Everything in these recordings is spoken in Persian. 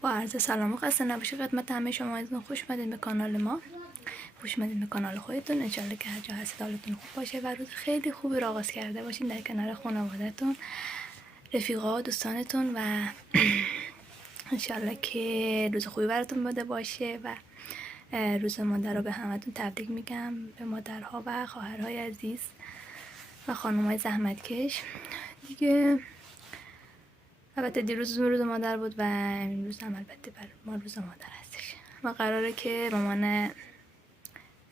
با عرض سلام و خسته نباشید خدمت همه شما عزیزان. خوش اومدین به کانال ما، خوش اومدین به کانال خودتون. انشالله که هر جا هستید حالتون خوب باشه و روز خیلی خوبی را آغاز کرده باشین در کنار خانواده‌تون، رفیقا، دوستانتون و انشالله که روز خوبی براتون بوده باشه. و روز مادر رو به همتون تبریک میگم، به مادرها و خواهرهای عزیز و خانم‌های زحمتکش دیگه. البته دیروز روز مادر بود و امروز هم البته بر ما روز مادر هستش. ما قراره که مامان،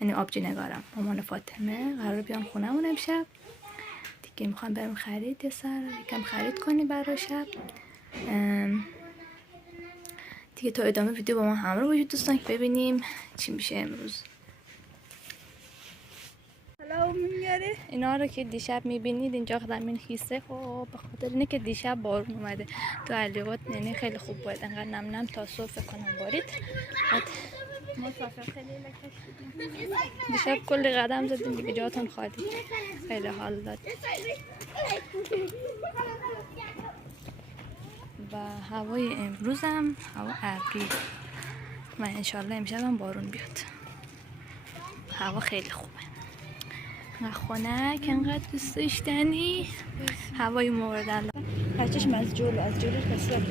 یعنی آبجی نگارم، مامان فاطمه قراره بیان خونمون امشب دیگه. میخوام بریم خرید، یه سر یکم خرید کنیم برای شب دیگه. تا ادامه ویدیو با ما همراه باشید دوستان که ببینیم چی میشه امروز. سلام میاره اینا رو که دیشب میبینید اینجا زمین خیسه، خب به خاطر اینه که دیشب بارون اومده تو علیقات، یعنی خیلی خوب بود، انقدر نم نم تا صبح فکر کنم بارید. بعد ما سافر خیلی لکش بودیم دیشب، کلی قدم زدیم دیگه، جاتون خالی، خیلی حال داد. و هوای امروز هم هوا ابری و انشالله امشب هم بارون بیاد. هوا خیلی خوبه و خنک، انقدر دوست داشتنی، هوای مورد علاقه. بچه‌ش از جلو بسیار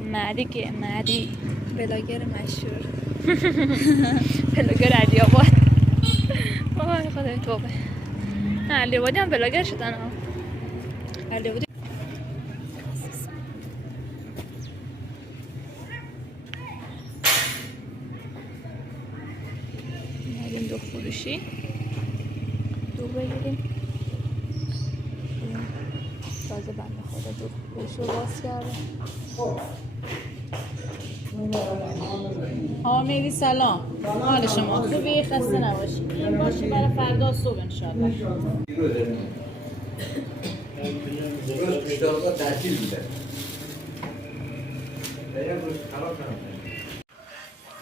مهدی بلاگر مشهور بلاگر علی آباد. وای خدای توبه، علی آبادی هم بلاگر شدن ها. علی آبادی این دو فروشی دو بگیریم. تازه بنده خدا دو فروشی رو باز کرده. آمیری سلام، حال شما خوبی؟ خسته نباشید. این باشه برای فردا صبح انشالله.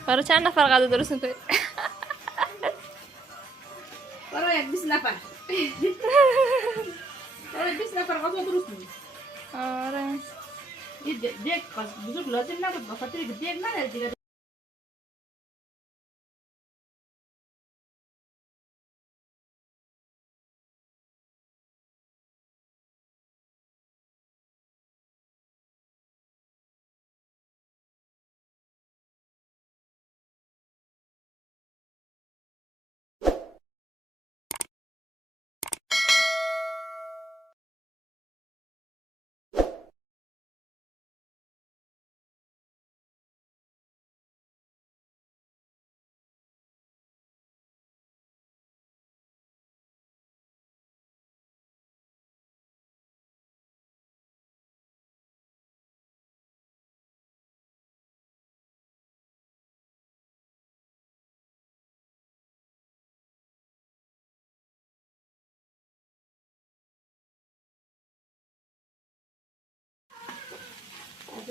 برای چند نفر غذا درست می‌کنید؟ برای 20 نفر. برای 20 نفر غذا درست می‌کنید. آره این دیگ بزرگ لازم نبود، به خاطر دیگ نداره دیگه.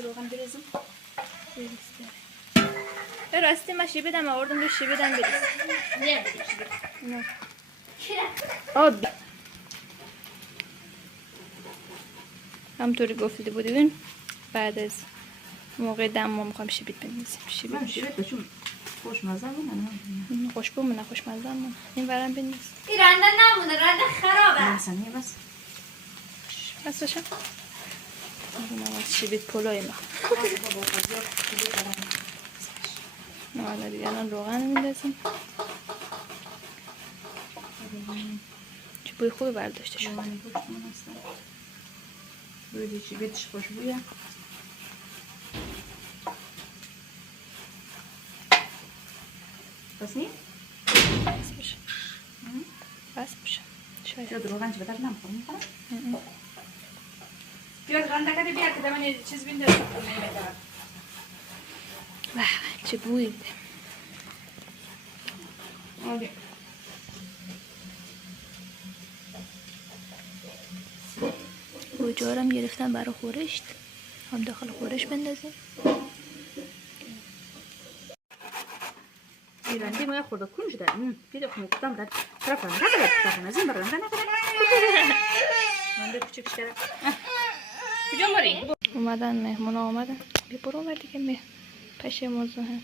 روغن بریزم. راستی من شیبه دم آوردم، رو شیبه دم بریز. نه آب همطوری گفته بودین بعد از موقع دم ما میخوایم شیبیت بنویسیم. شیبت بچون خوشمزه مونه، خوش بمونه، خوشمزه مونه. این ورم بنویس. این رنده نمونه، رنده خرابه. حسنیه بس بس باشم میدونم از شیبیت پلوی ما. نه حالا دیگه الان روغن میندازیم. چه بوی خوبی برداشته شد. بودی چی بیتش خوشبویه. بس نی؟ بس باشه، بس باشه. شاید شاید روغن چه بدر نمیخوره میخوره؟ بیاد رنده کده بیاد که من یه چیز بینده به چه بوی بده. آبی گوجه هم گرفتم برای خورشت، هم داخل خورش بندازیم. رنده ما خورده کن شده. پیدا کنم کدام رنده طرف رنده کرد. طرف نزیم بر رنده نکرد. رنده کوچک کرد. کجا ماری؟ اومدن مهمون آمدن. بیا برو اون ور دیگه پشه موضوع هم.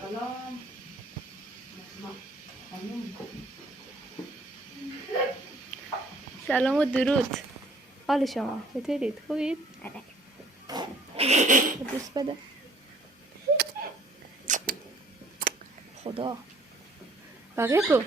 سلام. سلام و درود. حال شما چطورید؟ خوبید؟ دوست بده. خدا بقیه کو؟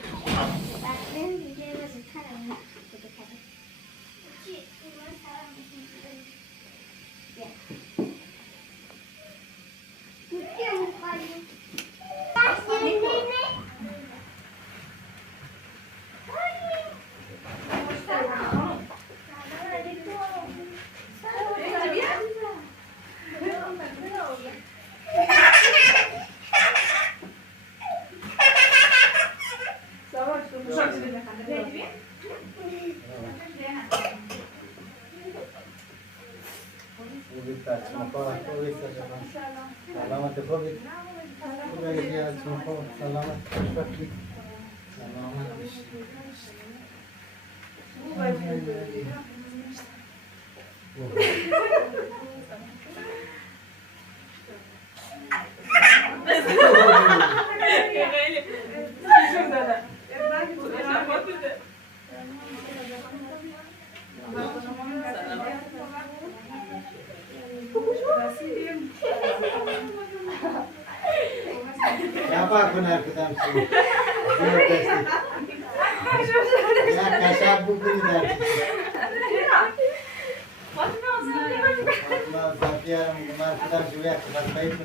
سلامت خوبی؟ خوبی از خوب سلامت خوشبختی سلامت Siapa aku nak ketemu sini? Ya kasar buku ni dah. Allah Zafia memang ketemu juga ketemu baik.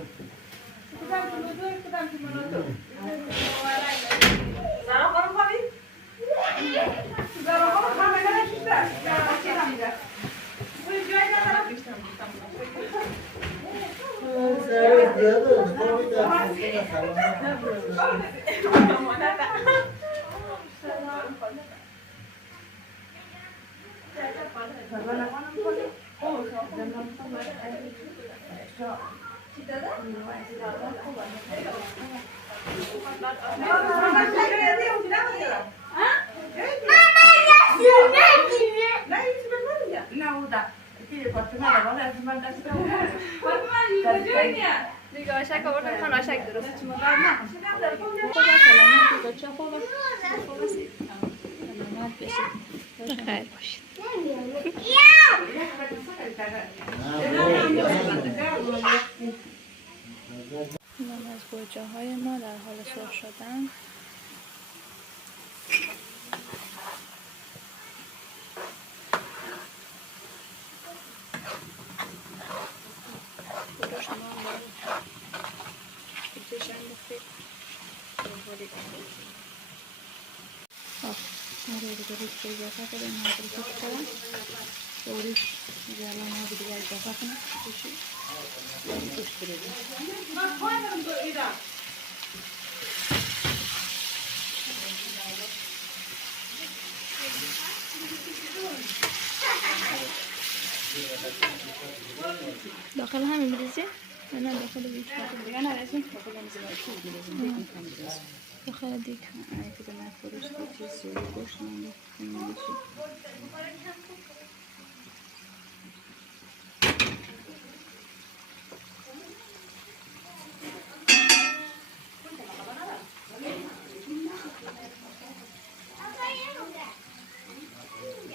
دیگه آشک آوردم خان آشک درست خدا سلامت بچه خوبه سلامت بشید خیر باشید این از گوجه های ما در حال سرخ شدن آره دیگه ریش اضافه کنیم این رو کش کنم دوریش دیگه الان ها دیگه اضافه کنم کشی گوشت بریدیم داخل همین بریزی؟ نه داخل بیشتر دیگه نرسیم داخل میزیم داخل دیگه که به من فرشته چیز سوری گوشت نمیشه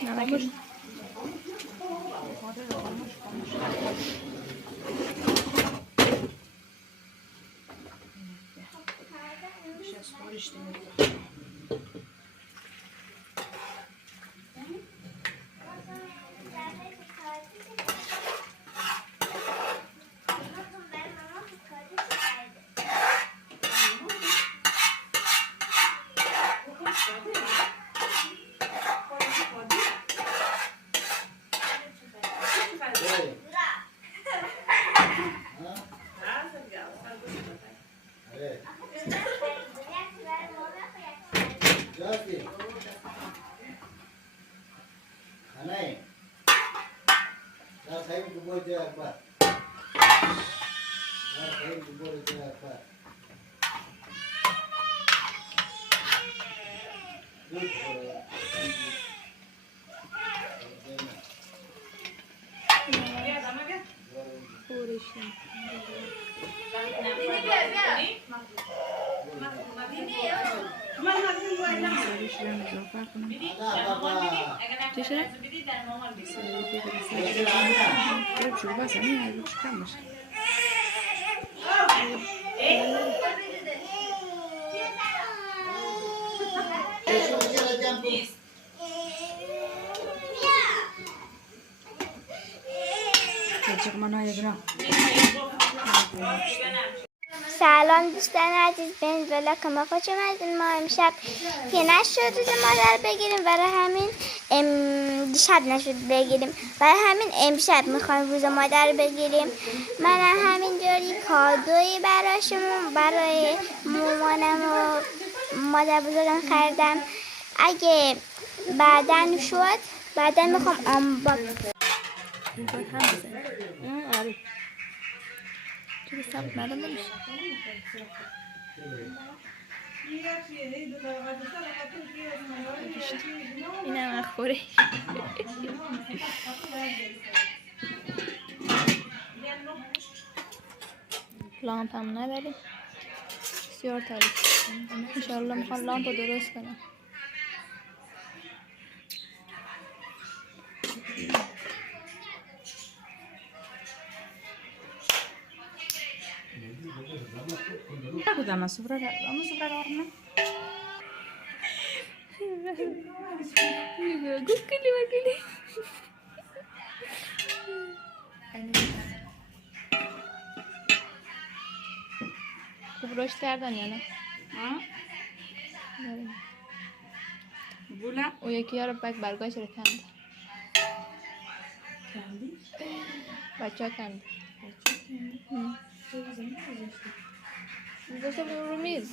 نمکش زود خوره. خورشیم چی شده؟ سلام دوستان عزیز، به این ولاک ما خوش اومدین. ما امشب که نشد روز مادر بگیریم، برای همین دیشب نشد بگیریم، برای همین امشب میخوایم روز مادر بگیریم. منم همینجوری کادویی برای مامانم و مادر بزرگم خریدم. اگه بعدن شد بعدن میخوام آنباک این باید هم بزن. آره چرا ثبت ندام نمیشه. این هم اخوره لامپ هم نداریم. بسیار تاریک. انشاءالله میخوام لامپ رو درست کنم. Vamos a sobrar ahora. گوگلی خوب رشد کردن یا نه؟ بولا او یکی ها رو برگاش رو کند. بچه ها کند گذاشته بود رو میز.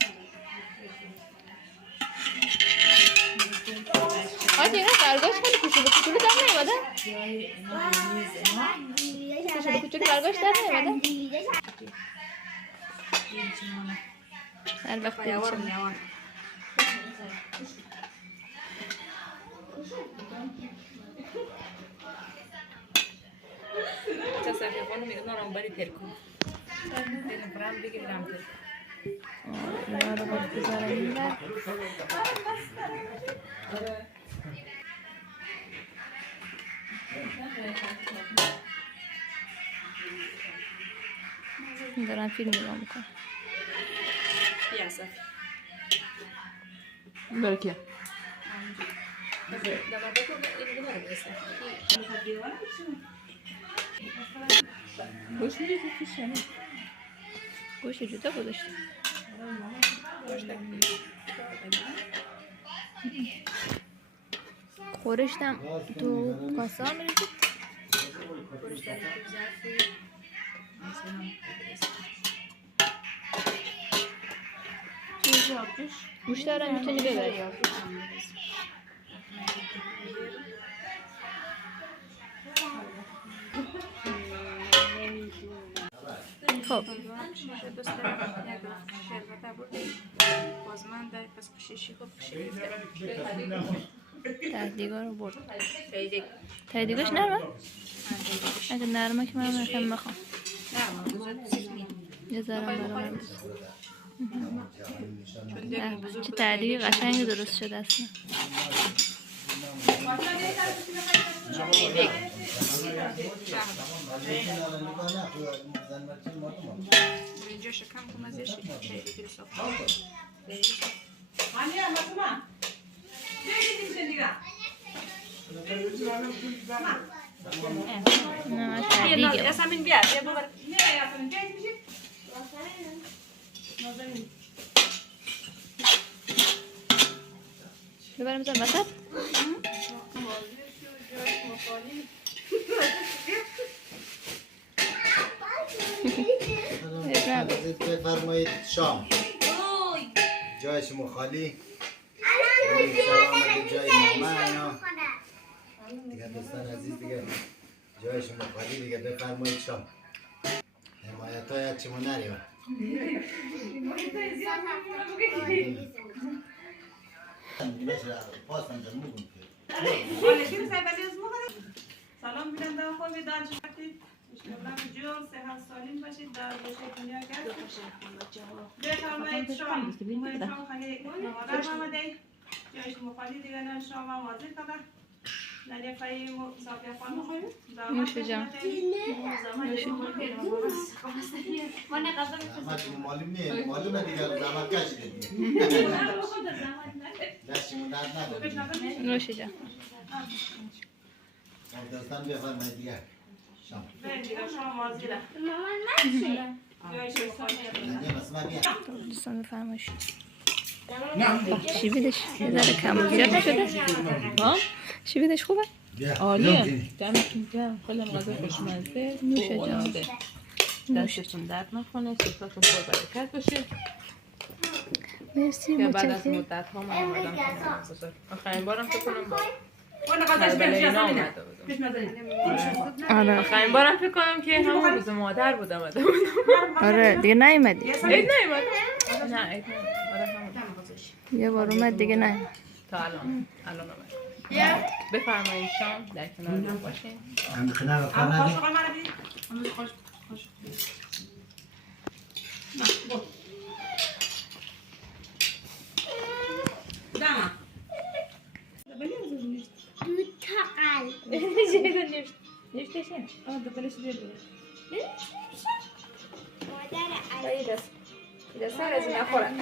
آنچه اینا برگاش خیلی کوچولو در نیومده. کوچولو برگاش در نیومده. هر وقت بیشم تصرفانو میگه نارم بری ترکون برم بگیرم ترکون اینا رو باید بذارم این بر. دارم فیلم نگاه میکنم. بیا صافی برای کیا؟ گوش میدید توش یا نه؟ گوش جدا گذاشته. خورشتم تو کاسه ها میریزید؟ گوش دارم میتونی ببری. خب تهدیگاه رو برد. تهدیگاش نرمه؟ اگه نرمه که من خیلی میخوام یه ذرم برای من بزن. چه تهدیگ قشنگ درست شده اصلا. اینجا شکم کنم ازش خیلی صافی نه تهدیگه. یاسمین بیا ببر. ببرم بزن وسط. بفرمایید شام. جای شما خالی. جای ماما دیگه دوستان عزیز دیگه جای شما خالی دیگه بفرمایید شام. حمایت های چما نریم. سلام بیننده خوبی دار شدید انشالله جور صحت سالم باشید در گوشه دنیا گرد بفرمایید شام شام خیلی مادر آمده جایش مخالی دیگه نه شام هم واضح کده نلیه فایی صافیه خان مخوریم نوش جان معلومه دیگه زحمت کشیده دستشون درد نکنه نوش جان دوستان بفرمایید دیگه شام دیگه شام واضحه جایش مخالی دوستان بفرمایید شیویدش یه ذره کم زیاد شده ها شیویدش خوبه عالیه دمتون گرم خیلی غذا خوشمزه نوش جان دستتون درد نکنه سفرتون پر برکت باشه مرسی که بعد از متشکرم مدت ها من اومدم خونه بزرگ آخرین بارم فکر کنم با وانا قدش کربلایی بیشتر اینا نه اومده بودم پیش نزنید آره آخرین بارم فکر کنم که همون روز مادر بودم اومده بودم آره دیگه نیومدی عید نیومد نه عید نیومد آره همون یه بار اومد دیگه نیومد تا الان اومد بفرمایید شام در کنار ما باشین هم کنار خوش کار خوش من بی خوش خوش داما دو تا قلب نوشتشین آه دبلش بیاد مادر دست سر از این نخورن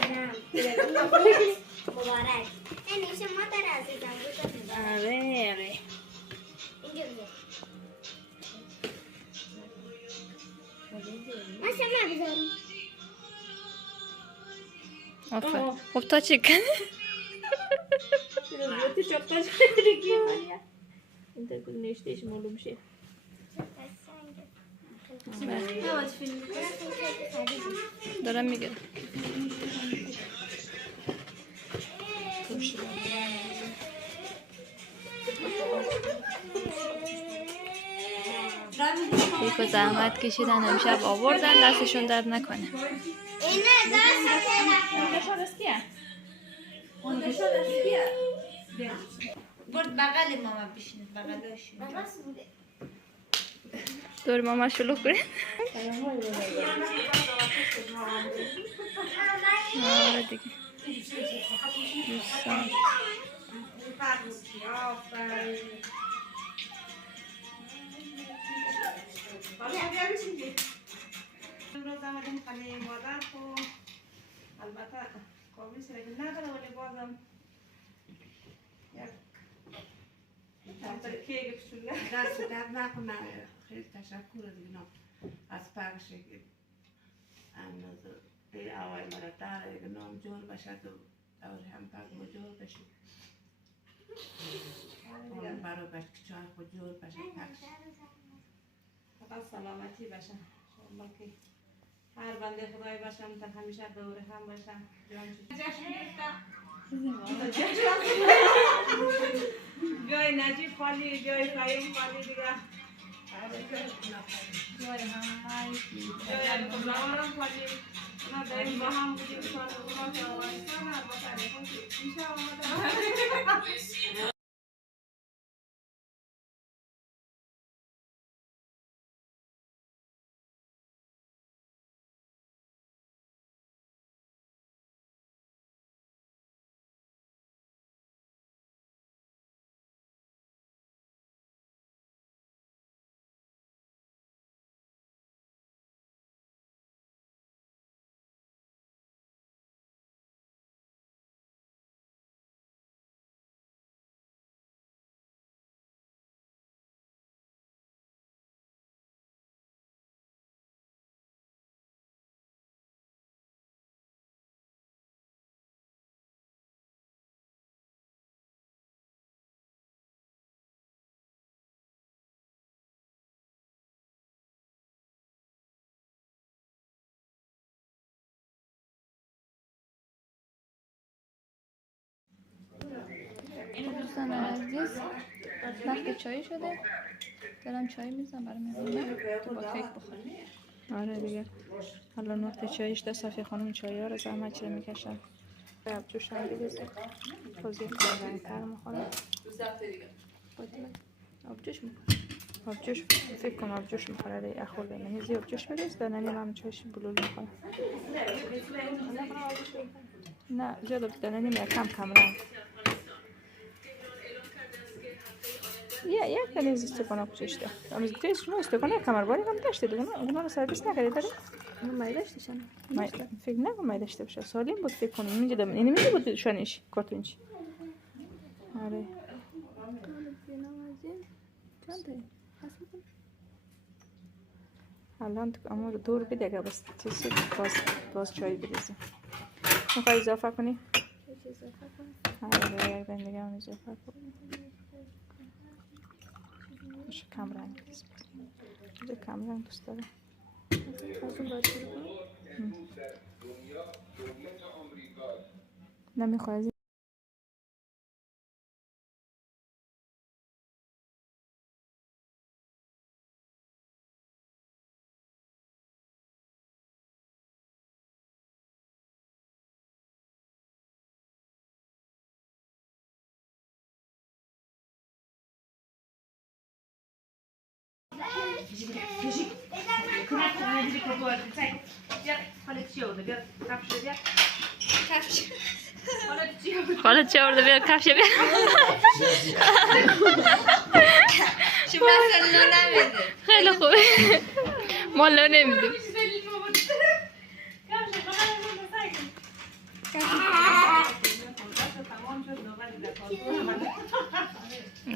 مبارک نمیشه مادر عزیزم آره آره اینجا بیا مثلا نبذارم آفر خب تا چی کنی؟ زیادی چاقتاش دیگه این تا کل نوشتش معلوم شه دارم میگه یکو زحمت کشیدن امشب آوردن دستشون درد نکنه اینه برد بغل ماما بشینید بغلش دور ماما شلوغ کنید آره دیگه دوستان امروز آمدیم خانه مادر خو البته قابل سرگی نداره ولی بازم یک کیک بشوله دست درد نکنه خیلی تشکر از اینا از پخش که اندازه ای آوای مرا داره اگه نام جور بشد و دور هم پاک و جور بشد اون برای بشت که چای خود جور بشد پخش فقط سلامتی باشن انشاءالله که هر بنده خدای باشم تا همیشه دور هم باشن جای نجیب خالی جای قایم خالی دیگه جای کبراورم خالی اونا داریم با هم بودیم سال اونا که آوانستان هر با تاریخون که میشه آمده دوستان عزیز وقت چای شده دارم چای میزنم برای مهمونه تو با کیک بخوریم آره دیگه الان وقت چایش ده صافی خانم چای ها رو زحمت چه میکشن جوش هم بگذار بازی رنگ‌تر میخوره. دوست هفته دیگه آبجوش میخوره. آبجوش فکر کنم آبجوش میخوره دیگه خورده نمیزی آبجوش بریز در ننیم هم چایش بلول میخوره. نه زیاد آبجوش در ننیم کم رنگ. یک تنیز استکان آبجوش ده. اما زیادش شما استکانه کمرباری هم داشته دیگه اونا رو سرویس نکردی داری؟ مای داشتشن. فکر نکنم مای داشته باشه. سالم بود فکر کنم. اینجا دم اینجا بود شانش کارتونش. آره. الان اما دور بده اگه بس چیزی باز چای بریزیم. میخوای اضافه کنی؟ آره یک دیگه هم اضافه کنی. باشه کم رنگ نیست. کم رنگ دوست داره. نمیخوای حالا چه آورده بیار کفش بیار شما اصلا لو نمیده خیلی خوبه ما لو نمیدیم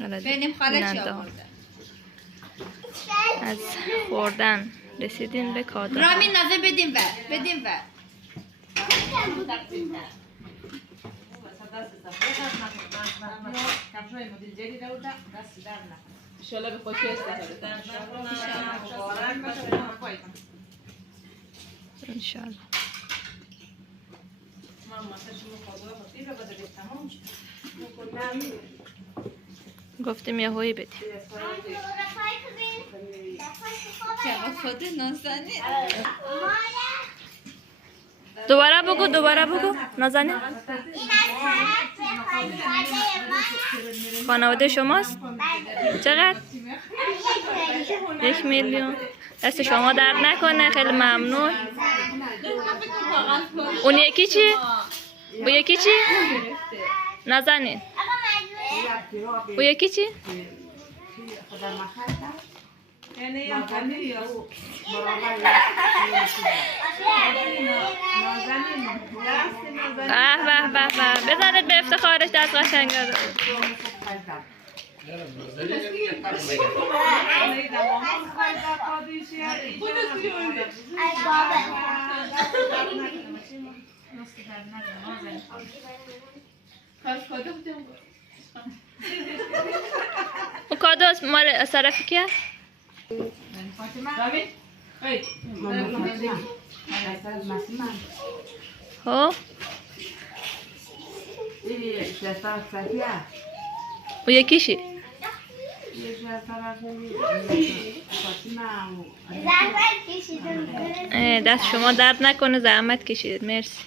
ببینیم خاله چی آورده از خوردن رسیدیم به کادو رامین نازه بدیم بر انشالله به خوشی استفاده انشالله گفتیم یه هایی بدیم جواب خود نازنین دوباره بگو نازنین خانواده شماست؟ چقدر؟ 1 میلیون دست شما درد نکنه خیلی ممنون اون یکی چی؟ اون یکی چی؟ نازنین اون یکی چی؟ به بزنید به افتخارش دست قشنگ داره اون کادوست مال صرفی که؟ ها؟ او یکیشی؟ دست شما درد نکنه زحمت کشید مرسی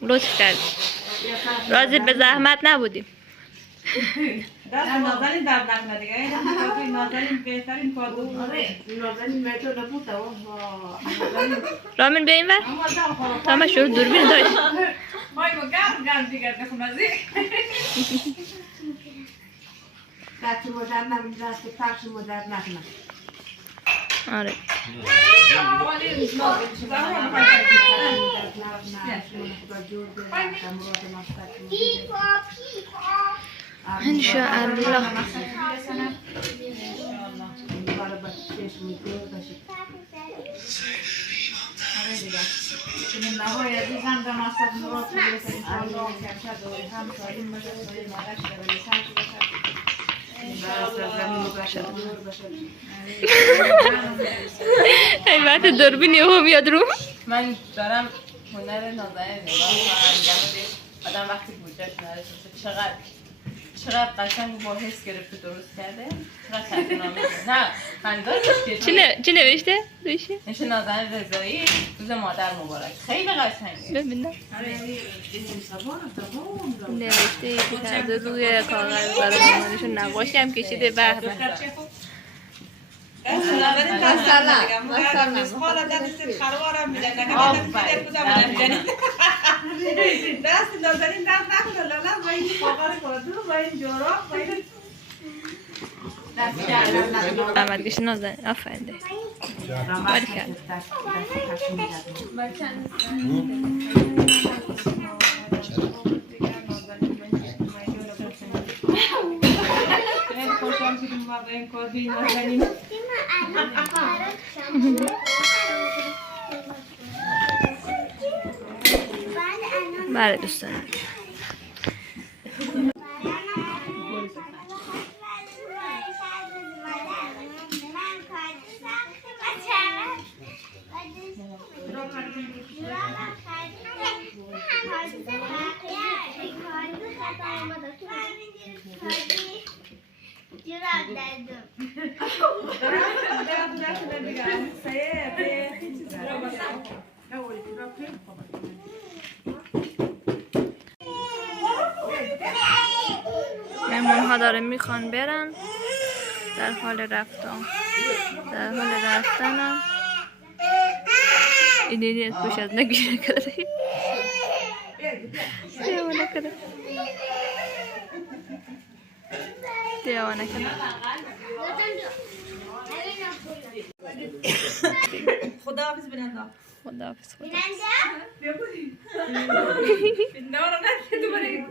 لطف کردی راضی به زحمت نبودیم دست نازنین درد نکنه دیگه نازنین بهترین کادو نازنین میتو نبوده رامین به این ور تا ما شروع دوربین داشت مای ما گرم دیگر بخون از این دست مدر نمید دست پخش مدر نکنه آره انشاءالله این وقت دوربین یهو میاد رو من دارم هنر نازنین نگاه میکنم آدم وقتی بودجهش نداشته چقدر قشنگ با حس گرفته درست کرده. چقدر تحتونامه. نه خندگار نیست. چی نوشته؟ رویشه؟ نشه نازنین رضایی روز مادر مبارک. خیلی قشنگه. ببینم نوشته ای که کرده روی کاغذ برای مامانشون نقاشی هم کشیده. به به. زحمت کشی نازنین. آفرین ده. باریکلا. خوشحال شدیم ما به این کار بین نازنین. بله دوستان. مهمون ها داره میخوان برن، در حال رفتنم. اینی از پوش از نگیره کرده. دیوانه کنه. خداحافظ بیننده. خداحافظ. بیننده؟ بیا بودی. نه نه نه.